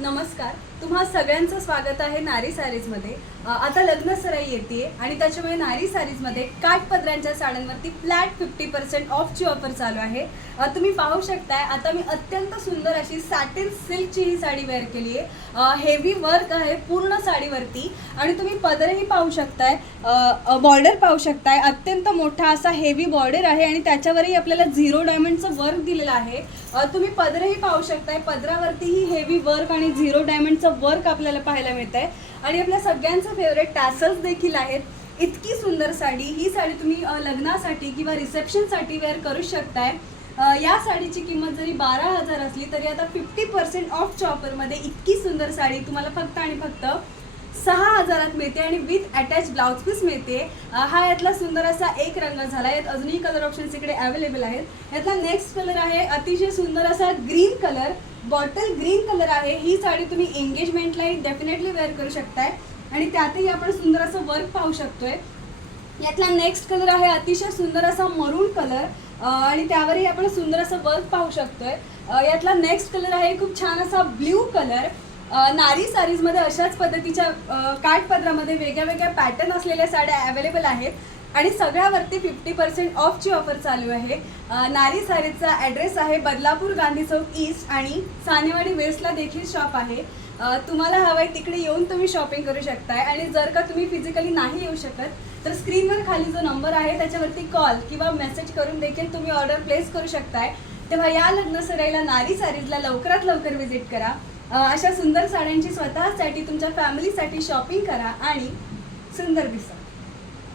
नमस्कार. तुम्हा सगळ्यांचं स्वागत आहे नारी सारीजमध्ये. आता लग्न सराई येते आणि त्याच्यामुळे नारी सारीजमध्ये काठपदरांच्या साड्यांवरती फ्लॅट फिफ्टी पर्सेंट ऑफची ऑफर चालू आहे. तुम्ही पाहू शकताय आता मी अत्यंत सुंदर अशी सॅटिन सिल्कची ही साडी वेअर केली आहे हेवी वर्क आहे पूर्ण साडीवरती. आणि तुम्ही पदरही पाहू शकताय. बॉर्डर पाहू शकताय. अत्यंत मोठा असा हेवी बॉर्डर आहे आणि त्याच्यावरही आपल्याला झिरो डायमंडचं वर्क दिलेलं आहे. तुम्ही पदरही पाहू शकताय. पदरावरतीही हेवी वर्क आणि झिरो डायमंडचं वर्क आपल्याला पाहायला मिळत आहे आणि आपल्या सगळ्यांचं फेवरेट टॅसल्स देखील आहेत. इतकी सुंदर साडी ही साडी तुम्ही लग्नासाठी किंवा रिसेप्शनसाठी वेअर करू शकताय. या साडीची किंमत जरी बारा हजार असली तरी आता फिफ्टी पर्सेंट ऑफच्या ऑफरमध्ये इतकी सुंदर साडी तुम्हाला फक्त आणि फक्त सहा हजारात मिळते आणि विथ अटॅच ब्लाउज पीस मिळते. हा यातला सुंदर असा एक रंग झाला. यात अजूनही कलर ऑप्शन्स इकडे अवेलेबल आहेत. यातला नेक्स्ट कलर आहे अतिशय सुंदर असा green colour bottle green colour आहे. ही साडी तुम्ही एंगेजमेंटलाही डेफिनेटली वेअर करू शकताय. आणि त्यातही आपण सुंदर असं वर्क पाहू शकतोय. यातला नेक्स्ट कलर आहे अतिशय सुंदर असा मरून कलर आणि त्यावरही आपण सुंदर असं वर्क पाहू शकतोय. यातला नेक्स्ट कलर आहे खूप छान असा ब्ल्यू कलर नारी सारीजमध्ये अशाच पद्धतीच्या काठपदरामध्ये वेगळ्या वेगळ्या पॅटर्न असलेल्या साड्या अवेलेबल आहेत. आणि सगळ्यावरती फिफ्टी पर्सेंट ऑफची ऑफर चालू आहे. नारी सारीजचा ॲड्रेस आहे बदलापूर गांधी चौक ईस्ट आणि सानेवाडी वेस्टला देखील शॉप आहे. तुम्हाला हवं आहे तिकडे येऊन तुम्ही शॉपिंग करू शकताय. आणि जर का तुम्ही फिजिकली नाही येऊ शकत तर स्क्रीनवर खाली जो नंबर आहे त्याच्यावरती कॉल किंवा मेसेज करून देखील तुम्ही ऑर्डर प्लेस करू शकताय. तेव्हा या लग्न सराईला नारी सारीजला लवकरात लवकर व्हिजिट करा. अशा सुंदर साड्यांची स्वतःसाठी तुमच्या फॅमिलीसाठी शॉपिंग करा आणि सुंदर दिसा.